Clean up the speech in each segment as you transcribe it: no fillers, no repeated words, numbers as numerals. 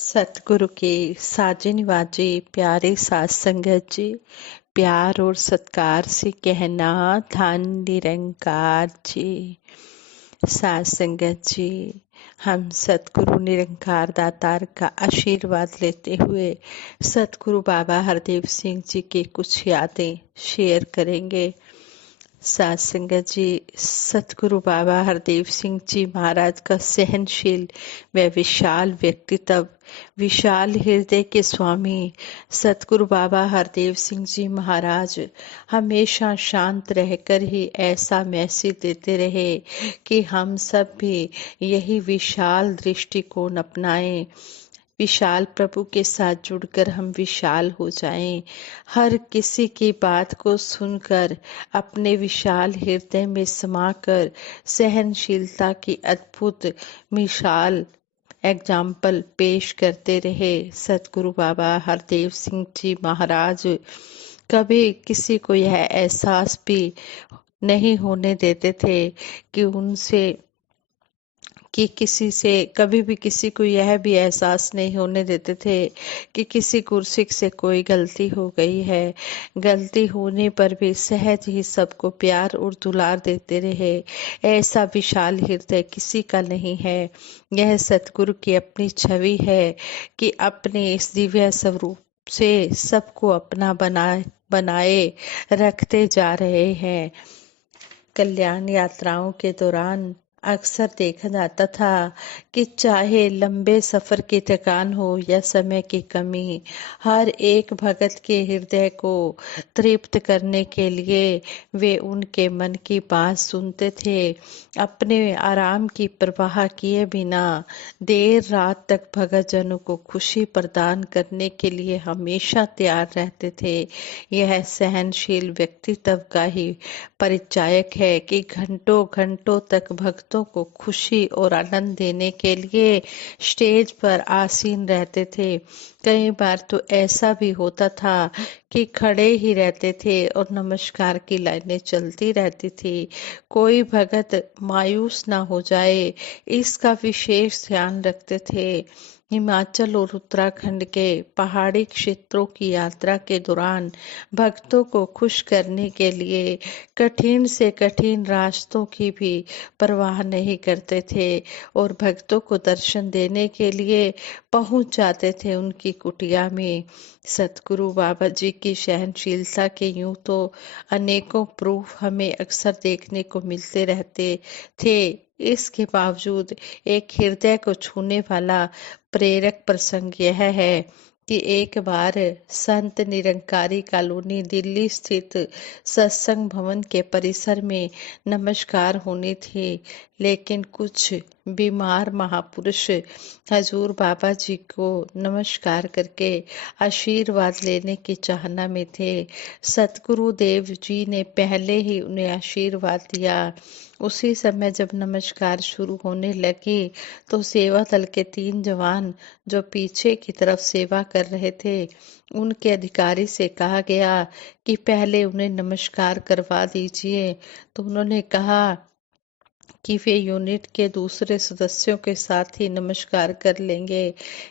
सतगुरु के साजे निवाजे प्यारे साध संगत जी, प्यार और सत्कार से कहना धन निरंकार जी। साध संगत जी, हम सतगुरु निरंकार दातार का आशीर्वाद लेते हुए सतगुरु बाबा हरदेव सिंह जी की कुछ यादें शेयर करेंगे। साध संगत जी, सतगुरु बाबा हरदेव सिंह जी महाराज का सहनशील व विशाल व्यक्तित्व, विशाल हृदय के स्वामी सतगुरु बाबा हरदेव सिंह जी महाराज हमेशा शांत रहकर ही ऐसा मैसेज देते रहे कि हम सब भी यही विशाल दृष्टिकोण अपनाएं, विशाल प्रभु के साथ जुड़कर हम विशाल हो जाएं। हर किसी की बात को सुनकर अपने विशाल हृदय में समाकर सहनशीलता की अद्भुत मिसाल एग्जाम्पल पेश करते रहे सतगुरु बाबा हरदेव सिंह जी महाराज। कभी किसी को यह एहसास भी नहीं होने देते थे कि उनसे कि किसी से कभी भी किसी को यह भी एहसास नहीं होने देते थे कि किसी गुरसिख से कोई गलती हो गई है। गलती होने पर भी सहज ही सबको प्यार और दुलार देते रहे। ऐसा विशाल हृदय किसी का नहीं है। यह सतगुरु की अपनी छवि है कि अपने इस दिव्य स्वरूप से सबको अपना बनाए रखते जा रहे हैं। कल्याण यात्राओं के दौरान अक्सर देखा जाता था कि चाहे लंबे सफर की थकान हो या समय की कमी, हर एक भगत के हृदय को तृप्त करने के लिए वे उनके मन की बात सुनते थे। अपने आराम की परवाह किए बिना देर रात तक भगत जनों को खुशी प्रदान करने के लिए हमेशा तैयार रहते थे। यह सहनशील व्यक्तित्व का ही परिचायक है कि घंटों घंटों तक भक्तों को खुशी और आनंद देने के लिए स्टेज पर आसीन रहते थे। कई बार तो ऐसा भी होता था कि खड़े ही रहते थे और नमस्कार की लाइनें चलती रहती थी। कोई भगत मायूस ना हो जाए, इसका विशेष ध्यान रखते थे। हिमाचल और उत्तराखंड के पहाड़ी क्षेत्रों की यात्रा के दौरान भक्तों को खुश करने के लिए कठिन से कठिन रास्तों की भी परवाह नहीं करते थे और भक्तों को दर्शन देने के लिए पहुंच जाते थे उनकी कुटिया में। सतगुरु बाबा जी की सहनशीलता के यूं तो अनेकों प्रूफ हमें अक्सर देखने को मिलते रहते थे। इसके बावजूद एक हृदय को छूने वाला प्रेरक प्रसंग यह है कि एक बार संत निरंकारी कॉलोनी दिल्ली स्थित सत्संग भवन के परिसर में नमस्कार होनी थी, लेकिन कुछ बीमार महापुरुष हजूर बाबा जी को नमस्कार करके आशीर्वाद लेने की चाहना में थे। सतगुरु देव जी ने पहले ही उन्हें आशीर्वाद दिया। उसी समय जब नमस्कार शुरू होने लगी तो सेवा दल के 3 जवान जो पीछे की तरफ सेवा कर रहे थे, उनके अधिकारी से कहा गया कि पहले उन्हें नमस्कार करवा दीजिए। तो उन्होंने कहा कि वे यूनिट के दूसरे सदस्यों के साथ ही नमस्कार कर लेंगे।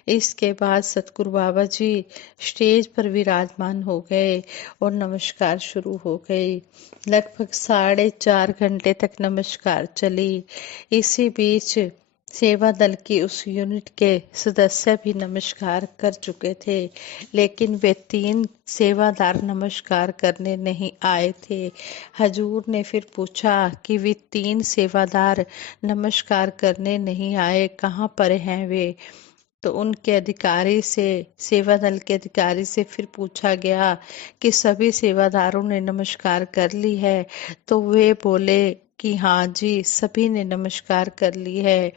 इसके बाद सतगुरु बाबा जी स्टेज पर विराजमान हो गए और नमस्कार शुरू हो गई। लगभग 4.5 घंटे तक नमस्कार चली। इसी बीच सेवा दल की उस यूनिट के सदस्य भी नमस्कार कर चुके थे, लेकिन वे 3 सेवादार नमस्कार करने नहीं आए थे। हजूर ने फिर पूछा कि वे 3 सेवादार नमस्कार करने नहीं आए, कहाँ पर हैं वे? तो उनके अधिकारी से, सेवा दल के अधिकारी से फिर पूछा गया कि सभी सेवादारों ने नमस्कार कर ली है? तो वे बोले कि हाँ जी, सभी ने नमस्कार कर ली है।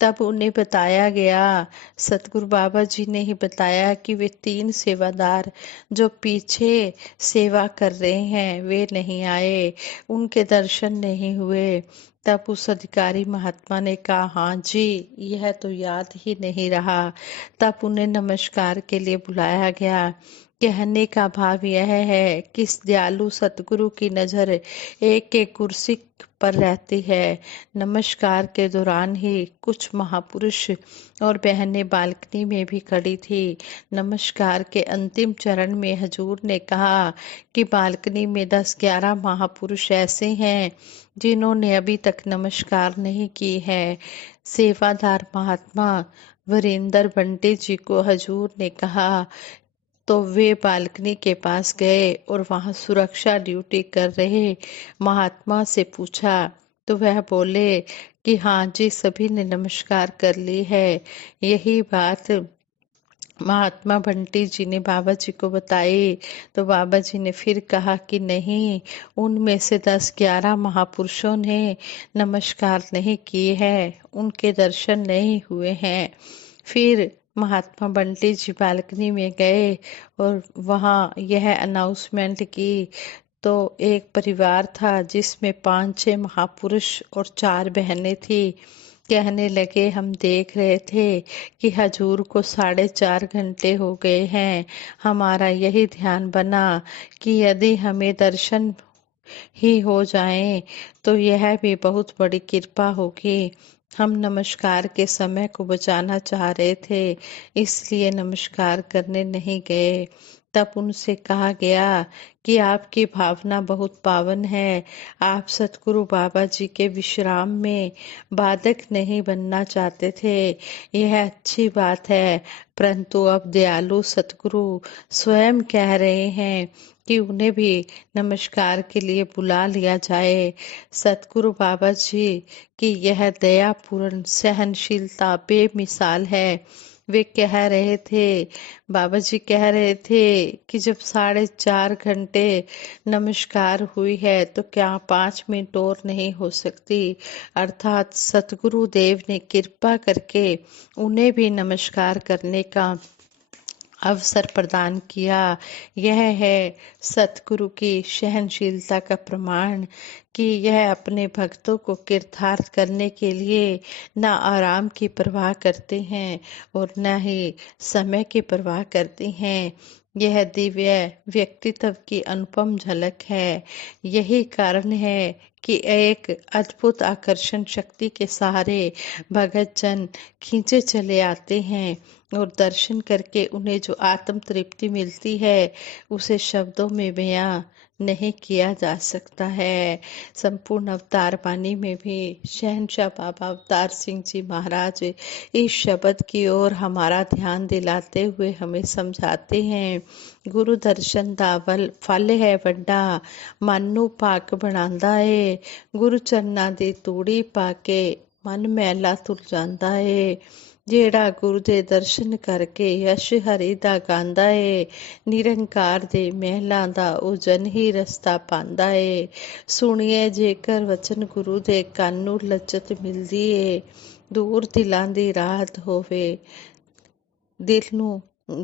तब उन्हें बताया गया, सतगुरु बाबा जी ने ही बताया कि वे 3 सेवादार जो पीछे सेवा कर रहे हैं वे नहीं आए, उनके दर्शन नहीं हुए। तब उस अधिकारी महात्मा ने कहा, हाँ जी, यह तो याद ही नहीं रहा। तब उन्हें नमस्कार के लिए बुलाया गया। कहने का भाव यह है कि इस दयालु सतगुरु की नजर एक एक कुर्सी पर रहती है। नमस्कार के दौरान ही कुछ महापुरुष और बहनें बालकनी में भी खड़ी थी। नमस्कार के अंतिम चरण में हजूर ने कहा कि बालकनी में 10-11 महापुरुष ऐसे हैं जिन्होंने अभी तक नमस्कार नहीं की है। सेवादार महात्मा वीरेंद्र बंटी जी को हजूर ने कहा तो वे बालकनी के पास गए और वहां सुरक्षा ड्यूटी कर रहे महात्मा से पूछा तो वह बोले कि हाँ जी, सभी ने नमस्कार कर ली है। यही बात महात्मा बंटी जी ने बाबा जी को बताई तो बाबा जी ने फिर कहा कि नहीं, उनमें से 10-11 महापुरुषों ने नमस्कार नहीं किए हैं, उनके दर्शन नहीं हुए हैं। फिर महात्मा बंटी जी बालकनी में गए और वहां यह अनाउंसमेंट की तो एक परिवार था जिसमें 5-6 महापुरुष और 4 बहनें थी। कहने लगे हम देख रहे थे कि हजूर को 4.5 घंटे हो गए हैं। हमारा यही ध्यान बना कि यदि हमें दर्शन ही हो जाएं तो यह भी बहुत बड़ी कृपा होगी। हम नमस्कार के समय को बचाना चाह रहे थे, इसलिए नमस्कार करने नहीं गए। तब उनसे कहा गया कि आपकी भावना बहुत पावन है। आप सतगुरु बाबा जी के विश्राम में बाधक नहीं बनना चाहते थे, यह अच्छी बात है। परंतु अब दयालु सतगुरु स्वयं कह रहे हैं कि उन्हें भी नमस्कार के लिए बुला लिया जाए। सतगुरु बाबा जी की यह दयापूर्ण सहनशीलता बेमिसाल है। वे कह रहे थे, बाबा जी कह रहे थे कि जब 4.5 घंटे नमस्कार हुई है तो क्या 5 मिनट और नहीं हो सकती। अर्थात सतगुरु देव ने कृपा करके उन्हें भी नमस्कार करने का अवसर प्रदान किया। यह है सतगुरु की सहनशीलता का प्रमाण कि यह अपने भक्तों को कृतार्थ करने के लिए न आराम की परवाह करते हैं और न ही समय की परवाह करते हैं। यह दिव्य व्यक्तित्व की अनुपम झलक है। यही कारण है कि एक अद्भुत आकर्षण शक्ति के सहारे भगत जन खींचे चले आते हैं और दर्शन करके उन्हें जो आत्म तृप्ति मिलती है उसे शब्दों में बयां नहीं किया जा सकता है। संपूर्ण अवतार वाणी में भी शहनशाह बाबा अवतार सिंह जी महाराज इस शब्द की ओर हमारा ध्यान दिलाते हुए हमें समझाते हैं, गुरु दर्शन दा फल है वड्डा, मन नू पाक बनांदा है। गुरु चरना दी तूड़ी पाके मन मैला तुर जांदा है। ਜਿਹੜਾ ਗੁਰੂ ਦੇ ਦਰਸ਼ਨ ਕਰਕੇ ਯਸ਼ ਹਰੀ ਦਾ ਗਾਉਂਦਾ ਏ, ਨਿਰੰਕਾਰ ਦੇ ਮਹਿਲਾਂ ਦਾ ਉਹ ਜਨ ਹੀ ਰਸਤਾ ਪਾਉਂਦਾ ਏ। ਸੁਣੀਏ ਜੇਕਰ ਵਚਨ ਗੁਰੂ ਦੇ ਕੰਨ ਨੂੰ ਲੱਜਤ ਮਿਲਦੀ ਏ, ਦੂਰ ਦਿਲਾਂ ਦੀ ਰਾਹਤ ਹੋਵੇ,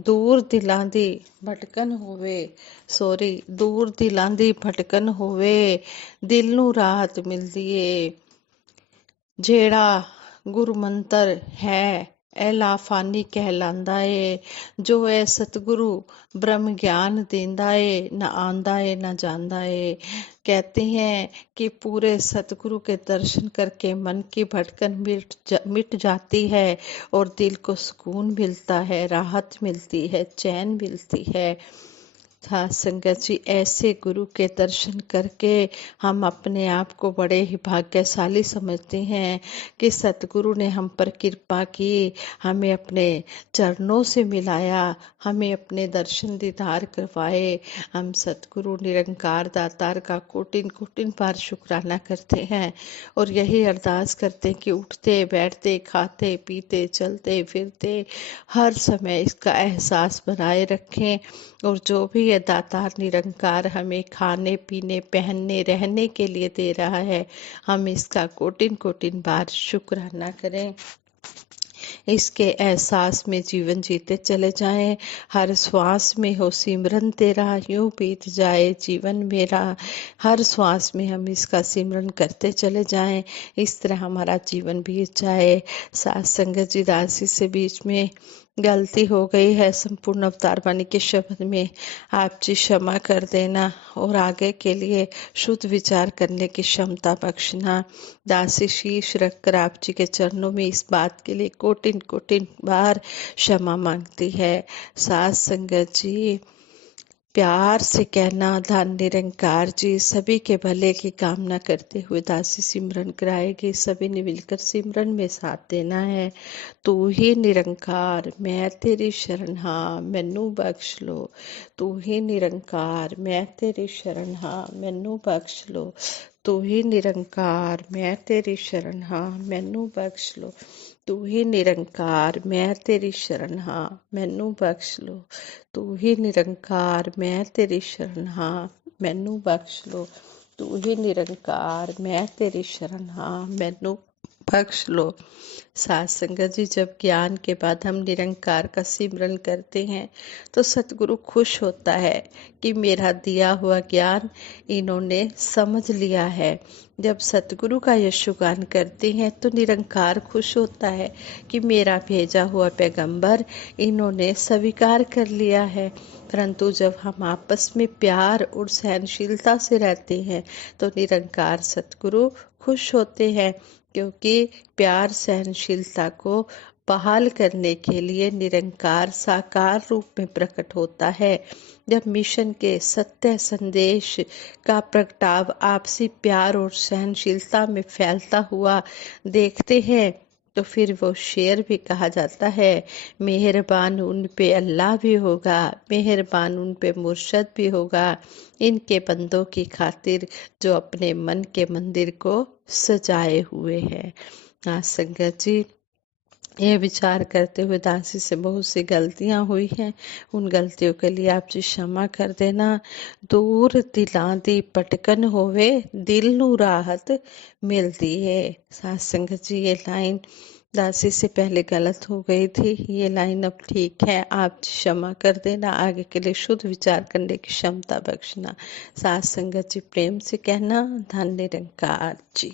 ਦੂਰ ਦਿਲਾਂ ਦੀ ਭਟਕਣ ਹੋਵੇ, ਦੂਰ ਦਿਲਾਂ ਦੀ ਭਟਕਣ ਹੋਵੇ, ਦਿਲ ਨੂੰ ਰਾਹਤ ਮਿਲਦੀ ਏ। ਜਿਹੜਾ ਗੁਰੂ ਮੰਤਰ ਹੈ ਇਹ ਲਾਫਾਨੀ ਕਹਿਲਾਂਦਾ ਏ, ਜੋ ਇਹ ਸਤਿਗੁਰੂ ब्रह्म ज्ञान देंदा है, न आंदा है न जांदा है। कहते हैं कि पूरे सतगुरु के दर्शन करके मन की भटकन मिट जाती है और दिल को सुकून मिलता है, राहत मिलती है, चैन मिलती है। हाँ संगत जी, ऐसे गुरु के दर्शन करके हम अपने आप को बड़े ही भाग्यशाली समझते हैं कि सतगुरु ने हम पर कृपा की, हमें अपने चरणों से मिलाया, हमें अपने दर्शन दीदार करवाए। हम सतगुरु निरंकार दातार का कोटिन कोटिन बार शुक्राना करते हैं और यही अरदास करते हैं कि उठते बैठते खाते पीते चलते फिरते हर समय इसका एहसास बनाए रखें और जो भी ये दातार निरंकार हमें खाने पीने पहनने रहने के लिए दे रहा है, हम इसका कोटिन कोटिन बार शुक्राना करें। इसके एहसास में जीवन जीते चले जाएं। हर श्वास में हो सिमरन तेरा, यूं बीत जाए जीवन मेरा। हर श्वास में हम इसका सिमरन करते चले जाएं, इस तरह हमारा जीवन बीत जाए। साथ संगत जी दासी से बीच में गलती हो गई है, संपूर्ण अवतार वाणी के शब्द में आप जी क्षमा कर देना और आगे के लिए शुद्ध विचार करने की क्षमता बख्शना। दासी शीश रखकर आप जी के चरणों में इस बात के लिए कोटिन कोटिन बार क्षमा मांगती है। साथ संगत जी, प्यार से कहना धन निरंकार जी, सभी के भले की कामना करते हुए दासी सिमरन कराएगी। सभी ने मिलकर सिमरन में साथ देना है। तू ही निरंकार मैं तेरी शरण हाँ मैनू बख्श लो। तू ही निरंकार मैं तेरी शरण हाँ मैनू बख्श लो। तू ही निरंकार मैं तेरी शरण हाँ मैनू बख्श लो। तू ही निरंकार मैं तेरी शरण हाँ मैनू बख्श लो। तू ही निरंकार मैं तेरी शरण हाँ मैनू बख्श लो। तू ही निरंकार मैं तेरी शरण हाँ मैनू बख्श लो। साथ संगत जी, जब ज्ञान के बाद हम निरंकार का सिमरन करते हैं तो सतगुरु खुश होता है कि मेरा दिया हुआ ज्ञान इन्होंने समझ लिया है। जब सतगुरु का यशुगान करते हैं तो निरंकार खुश होता है कि मेरा भेजा हुआ पैगंबर इन्होंने स्वीकार कर लिया है। परंतु जब हम आपस में प्यार और सहनशीलता से रहते हैं तो निरंकार सतगुरु खुश होते हैं, क्योंकि प्यार सहनशीलता को बहाल करने के लिए निरंकार साकार रूप में प्रकट होता है। जब मिशन के सत्य संदेश का प्रगटाव आपसी प्यार और सहनशीलता में फैलता हुआ देखते हैं तो फिर वो शेर भी कहा जाता है, मेहरबान उन पे अल्लाह भी होगा, मेहरबान उन पे मुर्शद भी होगा, इनके बंदों की खातिर जो अपने मन के मंदिर को सजाए हुए हैं। हाँ संगत जी, ये विचार करते हुए दासी से बहुत सी गलतियां हुई हैं। उन गलतियों के लिए आप जी क्षमा कर देना। दूर दिलां दी पटकन होवे दिल नू राहत मिलती है। साथ संगत जी, ये लाइन दासी से पहले गलत हो गई थी, ये लाइन अब ठीक है। आप जी क्षमा कर देना, आगे के लिए शुद्ध विचार करने की क्षमता बख्शना। साथ संगत जी, प्रेम से कहना धन निरंकार जी।